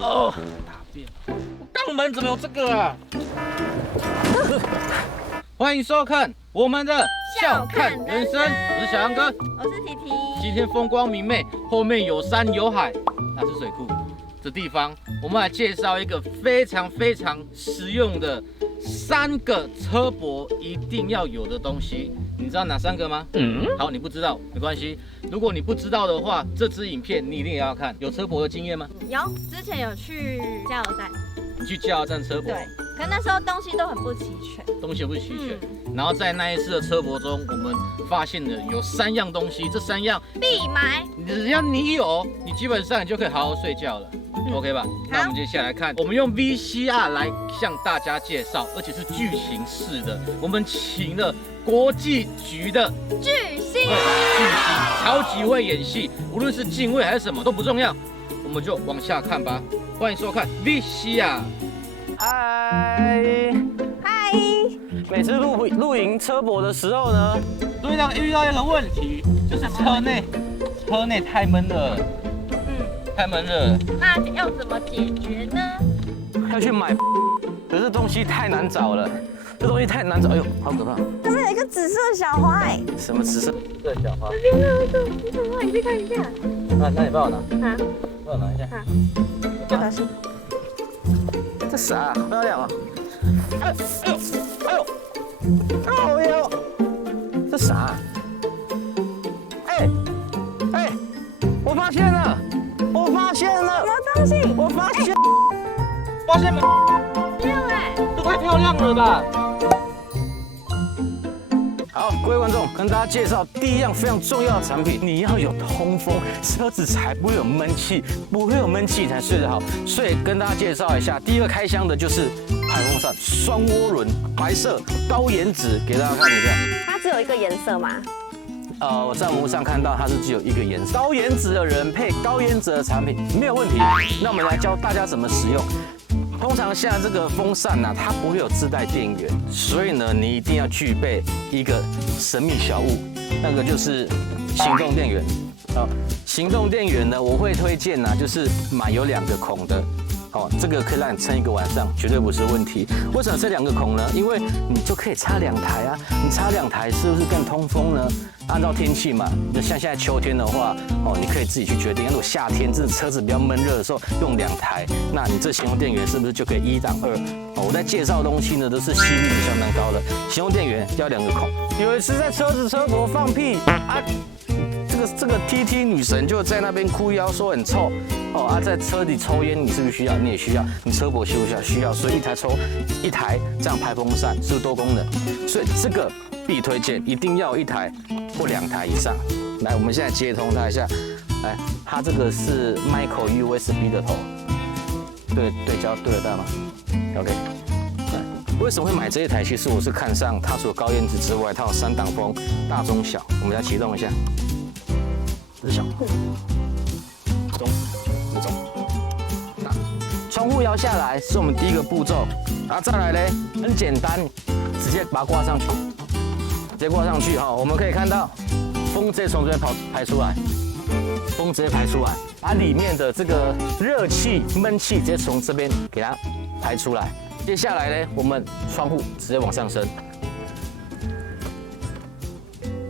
哦，大便！肛门怎么有这个啊？欢迎收看我们的笑看人生，我是小杨哥，我是提提。今天风光明媚，后面有山有海，那是水库。这地方我们来介绍一个非常实用的3个车博一定要有的东西。你知道哪3个吗？好，你不知道没关系。如果你不知道的话，这支影片你一定也要看。有车博的经验吗？有，之前有去加油站。你去加油站车博？对。可那时候东西都很不齐全。东西也不齐全。然后在那一次的车博中，我们发现了有3样东西，这3样必买。只要你有，你基本上你就可以好好睡觉了。OK 吧？那我们接下来看，我们用 VCR 来向大家介绍，而且是剧情式的。我们请了国际局的巨星，超级会演戏，无论是敬畏还是什么都不重要，我们就往下看吧。欢迎收看 VCR。嗨，每次露营车博的时候呢，都会遇到一个问题，就是车内太闷热了。太闷热了，那要怎么解决呢？要去买，可是东西太难找了，这东西太难找，哎呦，好可怕！这边有一个紫色的小花，哎，什么紫色的小花？这边呢，这小花，你去看一下。那你帮我拿。啊，帮我拿一下。这个是。这啥？漂亮啊！哎呦，这啥？我发现了！什么东西？我发现没？没有哎，这太漂亮了吧！好，各位观众，跟大家介绍第一样非常重要的产品，你要有通风，车子才不会有闷气，不会有闷气才睡得好。所以跟大家介绍一下，第一个开箱的就是排风扇，双涡轮，白色，高颜值，给大家看一下。它只有一个颜色吗？我在网络上看到它是只有一个颜色，高颜值的人配高颜值的产品没有问题。那我们来教大家怎么使用。通常像这个风扇呢，它不会有自带电源，所以呢，你一定要具备一个神秘小物，那个就是行动电源。行动电源呢，我会推荐呢，就是买有2个孔的。这个可以让你撑1个晚上，绝对不是问题。为什么这2个孔呢？因为你就可以插2台啊，你插2台是不是更通风呢？按照天气嘛，像现在秋天的话，你可以自己去决定。如果夏天这车子比较闷热的时候，用2台，那你这行动电源是不是就可以1挡2？我在介绍的东西呢，都是吸力值相当高的，行动电源要2个孔。有一次在车博放屁啊！这个 TT 女神就在那边哭腰说很臭在车里抽烟，你是不是需要？你也需要，你车博需不需要？需要，所以一台这样排风扇是不是多功能？所以这个必推荐，一定要有1台或2台以上。来，我们现在接通它一下，来，它这个是 Micro USB 的头，对焦对得到吗 ？OK。为什么会买这一台？其实我是看上它除了高颜值之外，它有3档风，大中小。我们来启动一下。这是小，中，大。窗户摇下来是我们第一个步骤，再来嘞，很简单，直接把它挂上去，我们可以看到风直接从这边排出来，风直接排出来，把里面的这个热气、闷气直接从这边给它排出来。接下来呢，我们窗户直接往上升。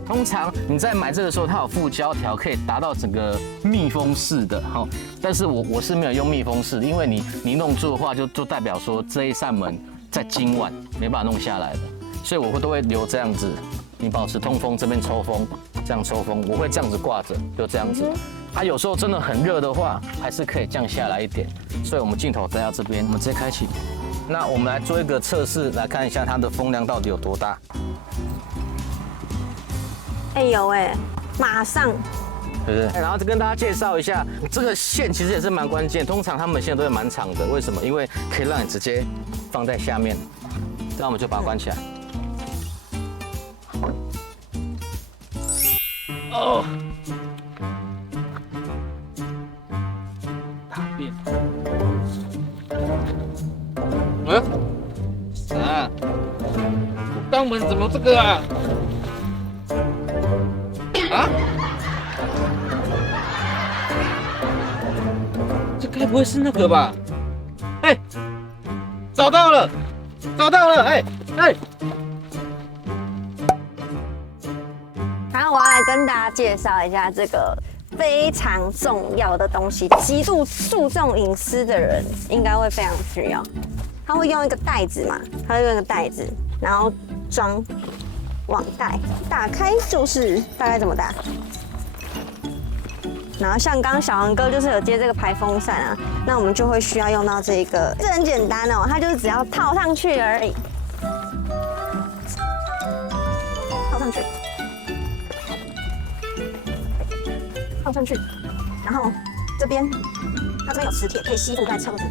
通常你在买这个时候，它有附胶条，可以达到整个密封式的但是我是没有用密封式的，因为你弄住的话，就代表说这一扇门在今晚没办法弄下来的，所以我都会留这样子，你保持通风，这边抽风，这样抽风，我会这样子挂着，就这样子。有时候真的很热的话，还是可以降下来一点，所以我们镜头带到这边，我们直接开启。那我们来做一个测试，来看一下它的风量到底有多大。有马上，对不对？然后再跟大家介绍一下，这个线其实也是蛮关键。通常他们线都会蛮长的，为什么？因为可以让你直接放在下面。那我们就把它关起来。大便。啥？我肛门怎么这个啊？这该不会是那个吧？哎，找到了，找到了，哎。然后我要来跟大家介绍一下这个非常重要的东西，极度注重隐私的人应该会非常需要。他会用一个袋子嘛，他会用一个袋子，然后装网袋，打开就是大概这么大。然后像刚刚小黄哥就是有接这个排风扇啊，那我们就会需要用到这个，这很简单哦，它就是只要套上去而已，套上去。放上去，然后这边它这边有磁铁可以吸附在车子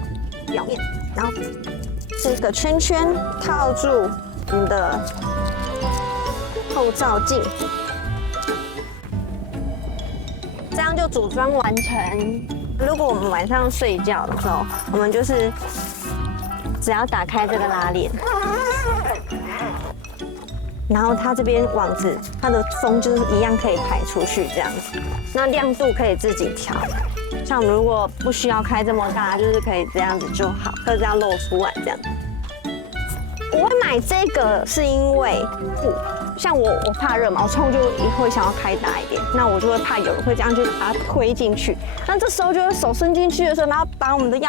表面，然后这个圈圈套住你的后照镜，这样就组装完成。如果我们晚上睡觉的时候，我们就是只要打开这个拉链。然后它这边网子，它的风就是一样可以排出去这样子。那亮度可以自己调，像我们如果不需要开这么大，就是可以这样子就好，可以这样露出来这样。我会买这个是因为，像我怕热嘛，我冲就会想要开大一点，那我就会怕有人会这样去把它推进去。那这时候就是手伸进去的时候，然后把我们的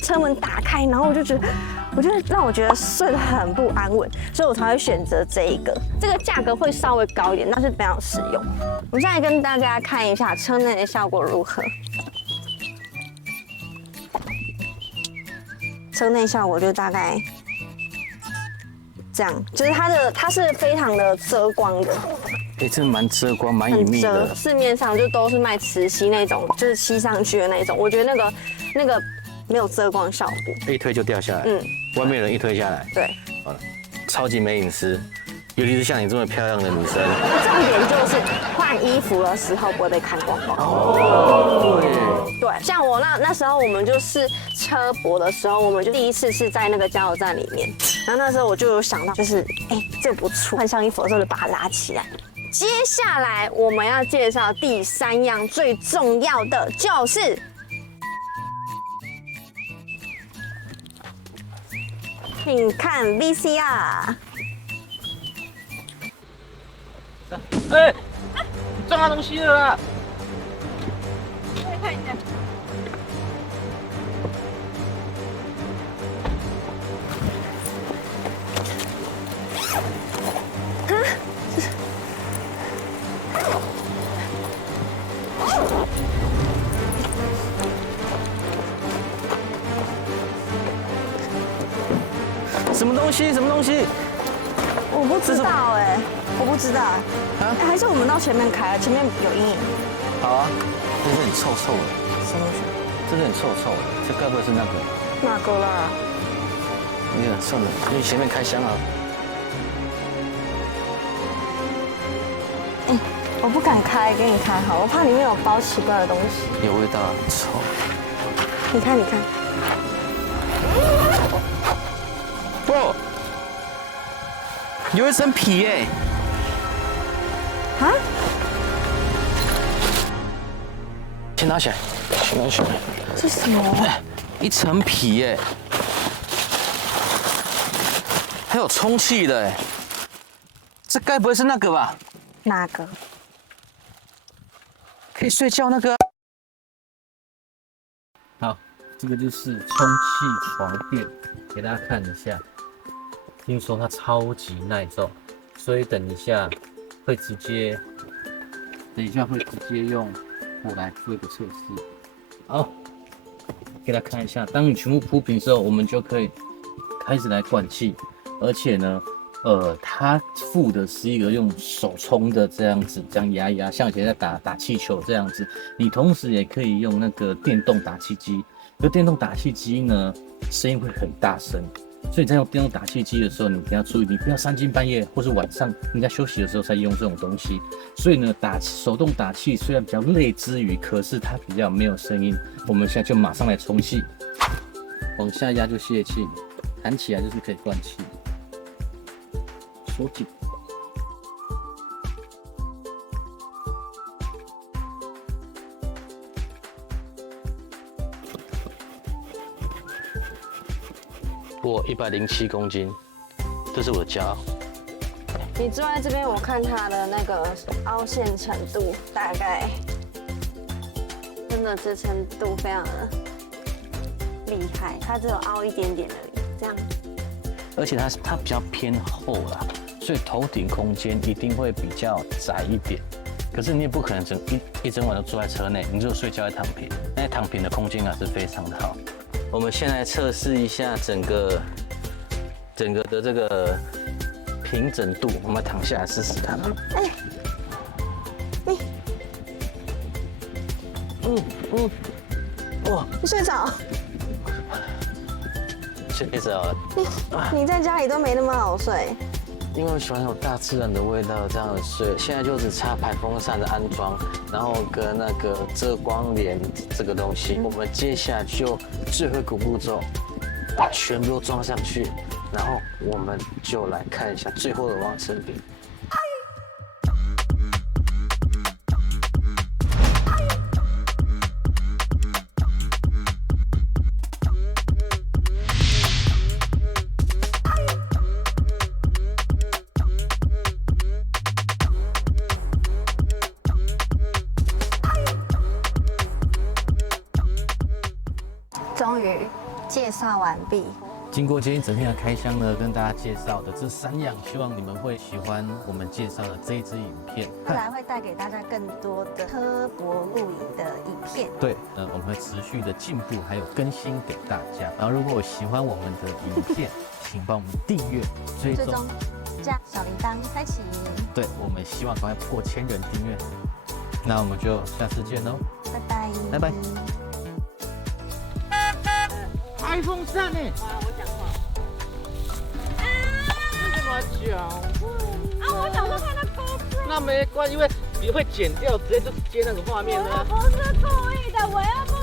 车门打开，然后我就觉得让我觉得睡得很不安稳，所以我才会选择这一个。这个价格会稍微高一点，但是非常实用。我们现在跟大家看一下车内的效果如何。车内效果就大概这样，就是它是非常的遮光的。哎，这蛮遮光，蛮隐秘的。市面上就都是卖磁吸那种，就是吸上去的那种。我觉得那个没有遮光效果，一推就掉下来。外面人一推下来。对。好了，超级没隐私，尤其是像你这么漂亮的女生。重点就是换衣服的时候不会被看光光。对，像我那时候我们就是车博的时候，我们就第一次是在那个加油站里面，然后那时候我就有想到，就是这不错，换上衣服的时候就把它拉起来。接下来我们要介绍第3样最重要的就是，请看 VCR。哎，你撞到东西了啦！我也看一下。什么东西？什么东西？我不知道我不知道还是我们到前面开，前面有阴影。好啊，这是很臭臭的。什么东西？这是很臭臭的，这该不会是那个？哪个啦？那个算了，你前面开箱啊。我不敢开，给你开好，我怕里面有包奇怪的东西。有味道，臭。你看，你看。不，有一层皮耶。啊？先拿起来，先拿起来。这是什么？一层皮耶，还有充气的哎，这该不会是那个吧？哪个？可以睡觉那个。好，这个就是充气床垫，给大家看一下。听说它超级耐重，所以等一下会直接用我来做一个测试。好，给大家看一下，当你全部铺平之后，我们就可以开始来灌气，而且呢，它附的是一个用手冲的这样子，这样压一压，像以前在打气球这样子。你同时也可以用那个电动打气机，而电动打气机呢，声音会很大声，所以你在用电动打气机的时候，你一定要注意，你不要3更半夜或是晚上人家休息的时候才用这种东西。所以呢，手动打气虽然比较累之余，可是它比较没有声音。我们现在就马上来充气，往下压就泄气，弹起来就是可以灌气。锁紧。我107公斤，这是我的骄傲。你坐在这边，我看它的那个凹陷程度，大概真的支撑度非常的厉害，它只有凹一点点而已，这样。而且它比较偏厚啦，所以头顶空间一定会比较窄一点。可是你也不可能一整晚都坐在车内，你就睡觉在躺平，那躺平的空间感是非常的好。我们先来测试一下整个的这个平整度，我们躺下来试试看。哇，你睡着？睡着了。你在家里都没那么好睡。因为我喜欢有大自然的味道，这样睡。现在就只差排风扇的安装，然后跟那个遮光帘这个东西。我们接下来就最后一个步骤，把全部都装上去，然后我们就来看一下最后的完成品。终于介绍完毕。经过今天一整天的开箱呢，跟大家介绍的这3样，希望你们会喜欢我们介绍的这一支影片。未来会带给大家更多的车博露营的影片。对，我们会持续的进步，还有更新给大家。然后，如果我喜欢我们的影片，请帮我们订阅、追踪，加小铃铛开启。对，我们希望赶快破1000人订阅。那我们就下次见喽，拜拜，拜拜。开风扇呢？哇，我讲话。为什么讲？我想说看到钩子。那没关系，因为你会剪掉，直接就接那个画面呢。我不是故意的，我要不